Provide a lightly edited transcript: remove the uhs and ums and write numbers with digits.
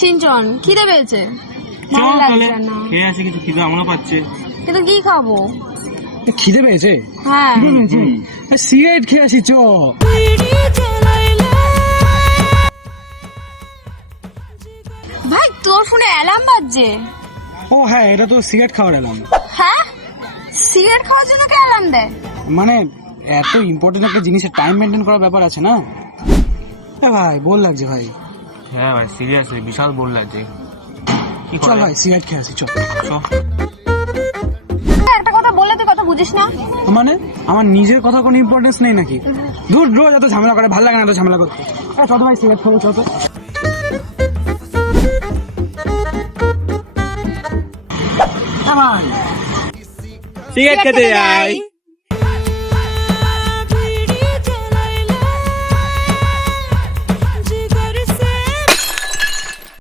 Shinchan খিদে পেয়েছে, ভালো লাগছে না। খেয়ে আসি কিছু, খিদে আমারও পাচ্ছে। কিন্তু কি খাবো? খিদে পেয়েছে? হ্যাঁ সিগারেট খেয়ে আসি চ। ভাই তোর ফোনে অ্যালার্ম বাজছে। ও হ্যাঁ, এটা তো সিগারেট খাওয়ার এলাম। হ্যাঁ, সিগারেট খাওয়ার জন্য কে অ্যালার্ম দেয়? মানে এত ইম্পর্টেন্ট একটা জিনিসের টাইম মেনটেন করার ব্যাপার আছে না। ভাই বোর লাগছে ভাই। হ্যাঁ ভাই সিরিয়াসলি বিশাল বোর লাগছে। কি চল ভাই সিগারেট খেয়ে আসি চল। একটা কথা বললে তুই কথা বুঝিস না। মানে আমার নিজের কথা কোনো ইম্পর্টেন্স নেই নাকি? দূর, রোজ এত ঝামেলা করে ভালো লাগে না, এত ঝামেলা করতে। চল ভাই সিগারেট খাবো চল। ভাই সিগারেট খেতে যাই।